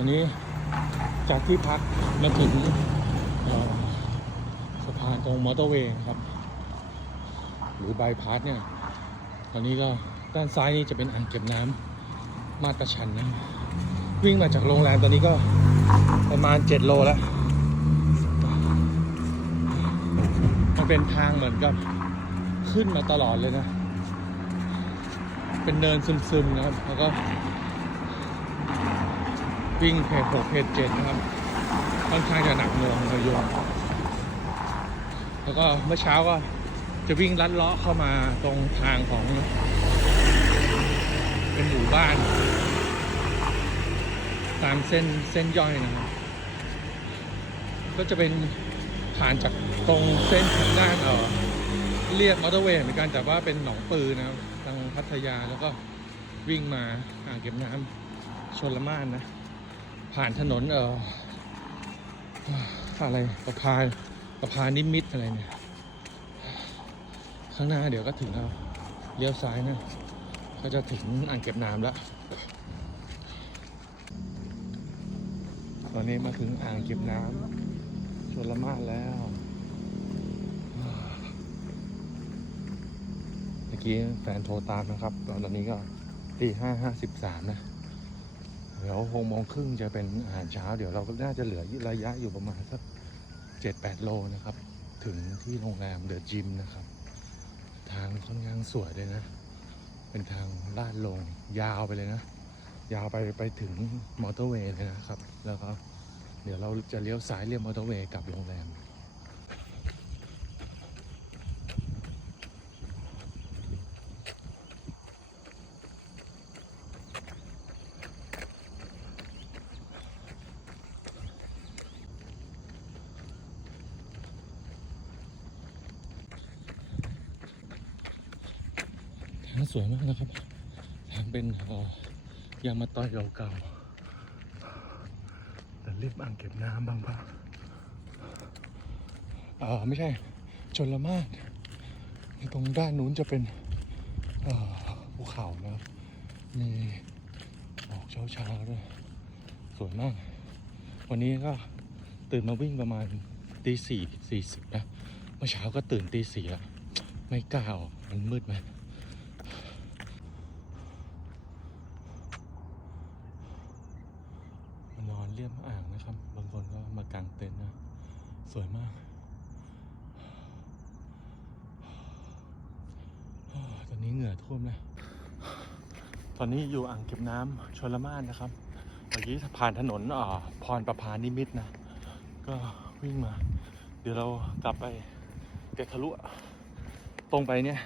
อนนี้จากที่พักมาถึงสะพานตรงมอเตอร์เวย์ครับ หรือบายพาสเนี่ย ตอนนี้ก็ด้านซ้ายนี่จะเป็นอ่างเก็บน้ำมาตรชันนะ วิ่งมาจากโรงแรมตอนนี้ก็ประมาณ 7 โลแล้ว มันเป็นทางเหมือนกับขึ้นมาตลอดเลยนะ เป็นเนินซึมๆนะครับ แล้วก็ วิ่งเพจหกเพจเจ็ดนะครับค่อนข้างจะหนักหน่วงเลยโยมแล้วก็เมื่อเช้าก็จะวิ่งลัดเลาะเข้ามาตรงทางของ เป็นหมู่บ้าน ตามเส้นเส้นย่อยนะครับก็จะเป็นผ่านจากตรงเส้นทางด้านเออเรียกมอเตอร์เวย์เหมือนกันแต่ว่าเป็นหนองปือนะครับทางพัทยาแล้วก็วิ่งมาอ่างเก็บน้ำชนละมานนะ ผ่านถนนเอออะไรประพาประพานิมิตอะไรเนี่ย ข้างหน้าเดี๋ยวก็ถึงแล้วเลี้ยวซ้ายนะก็จะถึงอ่างเก็บน้ำแล้ว ตอนนี้มาถึงอ่างเก็บน้ำชนละมานแล้วเมื่อกี้แฟนโทรตามนะครับ ตอนนี้ก็ตีห้าห้าสิบสามนะ เดี๋ยวหกโมงครึ่งจะเป็นอาหารเช้า เดี๋ยวเราก็น่าจะเหลือระยะอยู่ประมาณสักเจ็ดแปดโลนะครับ ถึงที่โรงแรมเดอะจิมนะครับ ทางค่อนข้างสวยเลยนะ เป็นทางลาดลงยาวไปเลยนะ ยาวไปไปถึงมอเตอร์เวย์เลยนะครับ แล้วก็เดี๋ยวเราจะเลี้ยวซ้ายเลี้ยวมอเตอร์เวย์กลับโรงแรม สวยมากนะครับทางเป็นเอ่อยามาตอยเก่าๆแต่เรียบอ่างเก็บน้ำบางปะเออไม่ใช่ชนละมากตรงด้านนู้นจะเป็นภูเขานะครับ มีออกเช้าๆด้วยสวยมาก วันนี้ก็ตื่นมาวิ่งประมาณตีสี่สี่สิบนะ เมื่อเช้าก็ตื่นตีสี่ล้วไม่กล้าออกมันมืดไหมานอนเลี่ยมอ่างนะครับ บางคนก็มากางเต็นท์นะ สวยมากตอนนี้เหงื่อท่วมแล้วตอนนี้อยู่อ่างเก็บน้ำชลมานนะครับเมื่อกี้ผ่านถนนอ่าพรประพานิมิตรนะ ก็วิ่งมา เดี๋ยวเรากลับไปเกะทะลุตรงไปเนี่ย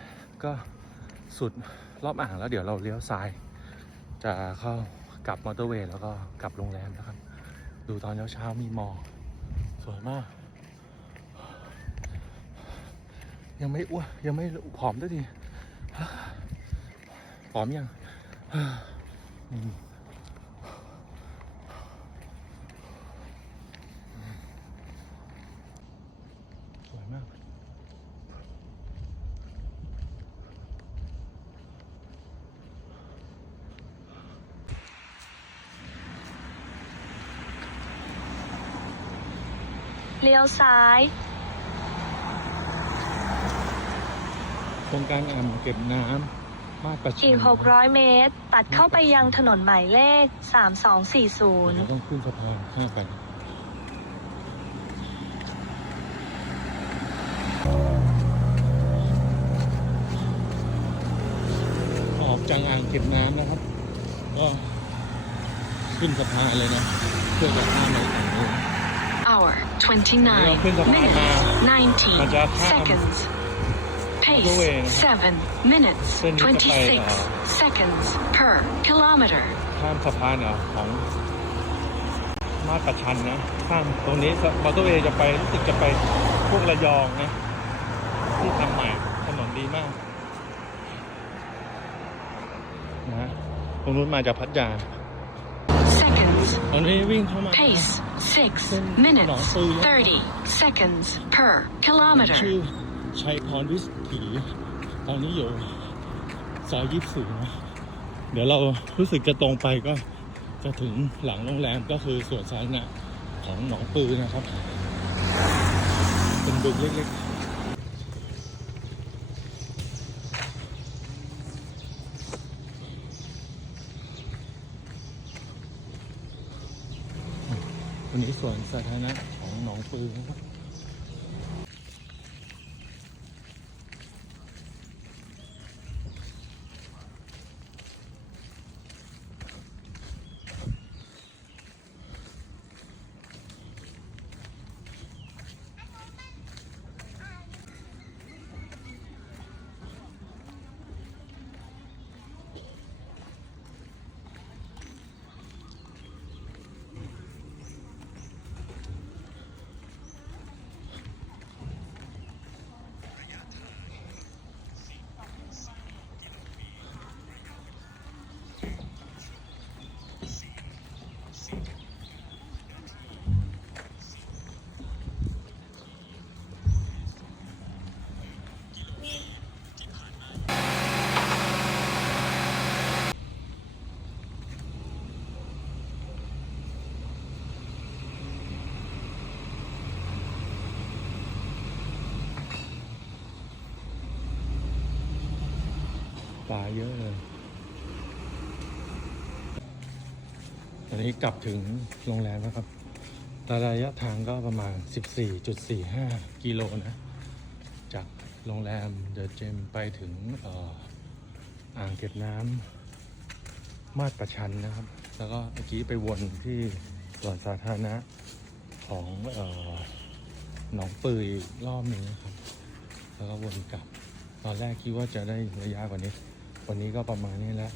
ก็สุดรอบอ่างแล้วเดี๋ยวเราเลี้ยวซ้าย จะเข้ากลับมอเตอร์เวย์แล้วก็กลับโรงแรมนะครับ ดูตอนเช้าๆมีหมอกสวยมาก ยังไม่อ้วนยังไม่ผอมด้วยดีผอมยังสวยมากเลี้ยวซ้าย โค รงการอ่างเก็บน้ำมาดประชันอีก 600 เมตร ตัดเข้าไปยังถนนหมายเลขเรา3240ต้องขึ้นสะพานข้ามกันออกจากอ่างเก็บน้ำนะครับ ก็ขึ้นสะพานเลยนะ เพื่อจะข้ามไปฝั่งนู้น hour เราขึ้นสะพานมา 29มันจะ minutes ข้าม seconds pace มอเตอร์เวย์นะครับ7 minutes เส้นนี้จะไปเอ่อ26 seconds per kilometer ข้ามสะพานเหรอของมาดประชันนะ ข้ามตรงนี้มอเตอร์เวย์จะไปรู้สึกจะไปพวกระยองนะ ที่ทำใหม่ถนนดีมากนะฮะตรงนู้นมาจากพัทยา seconds ตอนนี้วิ่งเข้ามา pace 6 minutes 30 seconds per ชื่อ kilometer ชัยพรวิสถีตอนนี้อยู่ซอยยี่สิบนะเดี๋ยวเรารู้สึกจะตรงไปก็จะถึงหลังโรงแรมก็คือสวนสาธารณะของหนองปือนะครับ เป็นบึงเล็กๆวันนี้สวนสาธารณะของหนองปือนะครับ ปลาเยอะเลยตอนนี้กลับถึงโรงแรมแล้วครับแต่ระยะทางก็ประมาณ 14.45 กิโลนะ จากโรงแรมเดอะเจมไปถึงอ่ออ่างเก็บน้ำมาดประชันนะครับ แล้วก็เมื่อกี้ไปวนที่สวนสาธารณะของออหนองปืยรอบนึงนะครับ แล้วก็วนกลับ ตอนแรกคิดว่าจะได้ระยะกว่านี้ วันนี้ก็ประมาณนี้แล้ว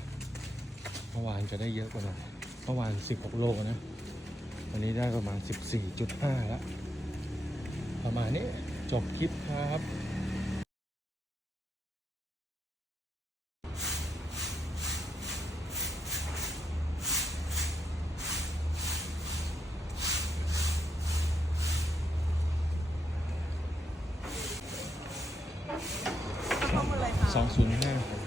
เมื่อวานจะได้เยอะกว่าหน่อยเมื่อวาน 16 โลนะ วันนี้ได้ประมาณ 14.5 แล้ว ประมาณนี้จบคลิปครับ205